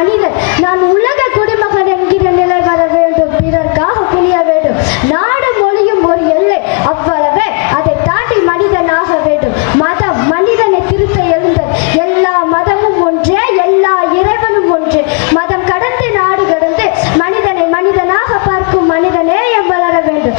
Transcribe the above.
மனிதன் நான் உலக குடிமகன் என்கிற நிலை வர வேண்டும். பிறர்க்காக புரிய வேண்டும். நாடு மொழியும் ஒரு எல்லை. அவ்வளவே. அதை தாண்டி மனிதனாக வேண்டும். மதம் மனிதனை திருத்த எழுந்தது எல்லா மதமும் ஒன்றே எல்லா இறைவனும் ஒன்று. மதம் கடந்து நாடு கடந்து மனிதனை மனிதனாக பார்க்கும் மனிதனே வளர வேண்டும்.